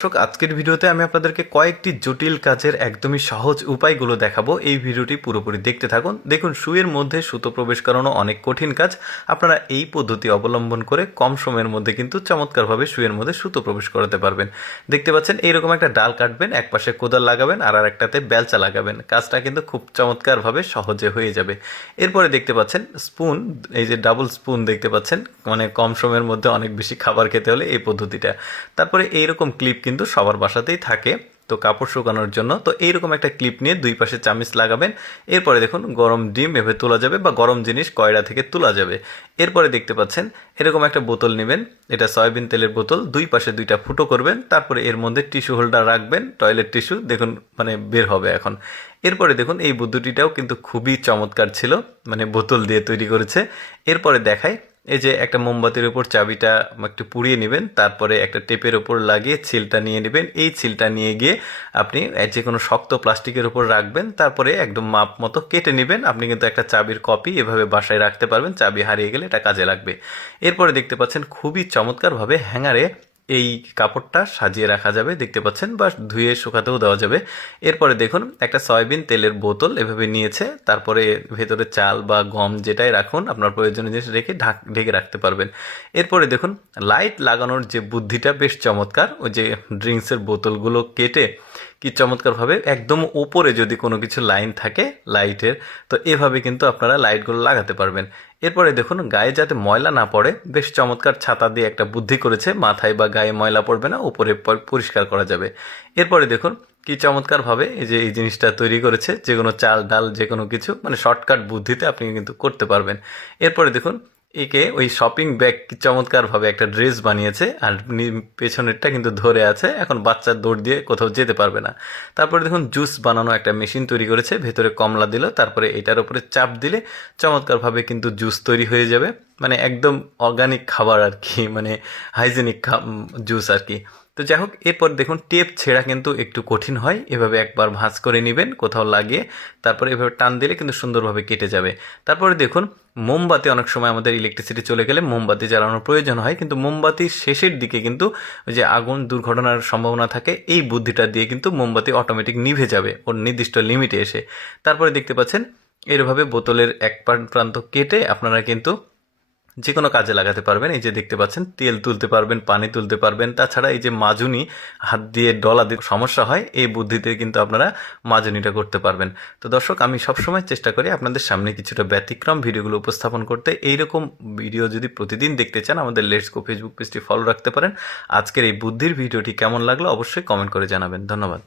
আজকের ভিডিওতে আমি আপনাদেরকে কয়েকটি জটিল কাজের একদমই সহজ উপায়গুলো দেখাবো। এই ভিডিওটি পুরোপুরি দেখতে থাকুন। দেখুন, সুইয়ের মধ্যে সুতো প্রবেশ করানো অনেক কঠিন কাজ। আপনারা এই পদ্ধতি অবলম্বন করে কম সময়ের মধ্যে কিন্তু চমৎকারভাবে সুইয়ের মধ্যে সুতো প্রবেশ করাতে পারবেন। দেখতে পাচ্ছেন, এইরকম একটা ডাল কাটবেন, এক পাশে কোদাল লাগাবেন আর একটাতে বেলচা লাগাবেন। কাজটা কিন্তু খুব চমৎকারভাবে সহজে হয়ে যাবে। এরপরে দেখতে পাচ্ছেন স্পুন, এই যে ডাবল স্পুন দেখতে পাচ্ছেন, মানে কম সময়ের মধ্যে অনেক বেশি খাবার খেতে হলে এই পদ্ধতিটা। তারপরে এইরকম ক্লিপ কিন্তু সবার বাসাতেই থাকে, তো কাপড় শুকানোর জন্য। তো এইরকম একটা ক্লিপ নিয়ে দুই পাশে চামিচ লাগাবেন। এরপরে দেখুন, গরম ডিম এভাবে তোলা যাবে বা গরম জিনিস কয়ড়া থেকে তোলা যাবে। এরপরে দেখতে পাচ্ছেন এরকম একটা বোতল নেবেন, এটা সয়াবিন তেলের বোতল, দুই পাশে দুইটা ফুটো করবেন। তারপরে এর মধ্যে টিস্যু হোল্ডার রাখবেন, টয়লেট টিস্যু, দেখুন মানে বের হবে এখন। এরপরে দেখুন, এই বুদ্ধিটিটাও কিন্তু খুবই চমৎকার ছিল, মানে বোতল দিয়ে তৈরি করেছে। এরপরে দেখায়, এই যে একটা মোমবাতির উপর চাবিটা একটু পুড়িয়ে নেবেন, তারপরে একটা টেপের উপর লাগিয়ে ছিলটা নিয়ে নেবেন। এই ছিলটা নিয়ে গিয়ে আপনি যে কোনো শক্ত প্লাস্টিকের উপর রাখবেন, তারপরে একদম মাপ মতো কেটে নেবেন। আপনি কিন্তু একটা চাবির কপি এভাবে বাসায় রাখতে পারবেন, চাবি হারিয়ে গেলে এটা কাজে লাগবে। এরপরে দেখতে পাচ্ছেন খুবই চমৎকারভাবে হ্যাঙ্গারে এই কাপড়টা সাজিয়ে রাখা যাবে, দেখতে পাচ্ছেন, বা ধুয়ে শুকাতেও দেওয়া যাবে। এরপরে দেখুন, একটা সয়াবিন তেলের বোতল এভাবে নিয়েছে, তারপরে ভেতরে চাল বা গম যেটাই রাখুন, আপনার প্রয়োজনীয় জিনিস রেখে ঢেকে রাখতে পারবেন। এরপরে দেখুন, লাইট লাগানোর যে বুদ্ধিটা বেশ চমৎকার। ওই যে ড্রিঙ্কসের বোতলগুলো কেটে কি চমৎকারভাবে একদম ওপরে যদি কোনো কিছু লাইন থাকে লাইটের, তো এভাবে কিন্তু আপনারা লাইটগুলো লাগাতে পারবেন। এরপরে দেখুন, গায়ে যাতে ময়লা না পড়ে, বেশ চমৎকার ছাতা দিয়ে একটা বুদ্ধি করেছে, মাথায় বা গায়ে ময়লা পড়বে না, উপরে পরিষ্কার করা যাবে। এরপরে দেখুন কি চমৎকারভাবে এই যে এই জিনিসটা তৈরি করেছে, যে কোনো চাল ডাল যে কোনো কিছু, মানে শর্টকাট বুদ্ধিতে আপনি কিন্তু করতে পারবেন। এরপরে দেখুন, একে ওই শপিং ব্যাগ কি চমৎকারভাবে একটা ড্রেস বানিয়েছে, আর পেছনেরটা কিন্তু ধরে আছে, এখন বাচ্চার দৌড় দিয়ে কোথাও যেতে পারবে না। তারপরে দেখুন, জুস বানানো একটা মেশিন তৈরি করেছে, ভেতরে কমলা দিল, তারপরে এটার উপরে চাপ দিলে চমৎকারভাবে কিন্তু জুস তৈরি হয়ে যাবে, মানে একদম অর্গানিক খাবার আর কি, মানে হাইজেনিক জুস আর কি। তো যাই হোক, এরপর দেখুন, টেপ ছেঁড়া কিন্তু একটু কঠিন হয়, এভাবে একবার ভাঁজ করে নেবেন কোথাও লাগিয়ে, তারপরে এভাবে টান দিলে কিন্তু সুন্দরভাবে কেটে যাবে। তারপরে দেখুন, মোমবাতি, অনেক সময় আমাদের ইলেকট্রিসিটি চলে গেলে মোমবাতি জ্বালানোর প্রয়োজন হয়, কিন্তু মোমবাতির শেষের দিকে কিন্তু ওই যে আগুন দুর্ঘটনার সম্ভাবনা থাকে, এই বুদ্ধিটা দিয়ে কিন্তু মোমবাতি অটোমেটিক নিভে যাবে ওর নির্দিষ্ট লিমিটে এসে। তারপরে দেখতে পাচ্ছেন, এরভাবে বোতলের এক প্রান্ত কেটে আপনারা কিন্তু যে কোনো কাজে লাগাতে পারবেন। এই যে দেখতে পাচ্ছেন, তেল তুলতে পারবেন, পানি তুলতে পারবেন। তাছাড়া এই যে মাজুনি, হাত দিয়ে ডলা দিয়ে সমস্যা হয়, এই বুদ্ধিতে কিন্তু আপনারা মাজুনিটা করতে পারবেন। তো দর্শক, আমি সবসময় চেষ্টা করি আপনাদের সামনে কিছুটা ব্যতিক্রম ভিডিওগুলো উপস্থাপন করতে। এইরকম ভিডিও যদি প্রতিদিন দেখতে চান, আমাদের লেটস গো ফেসবুক পেজটি ফলো রাখতে পারেন। আজকের এই বুদ্ধির ভিডিওটি কেমন লাগলো অবশ্যই কমেন্ট করে জানাবেন। ধন্যবাদ।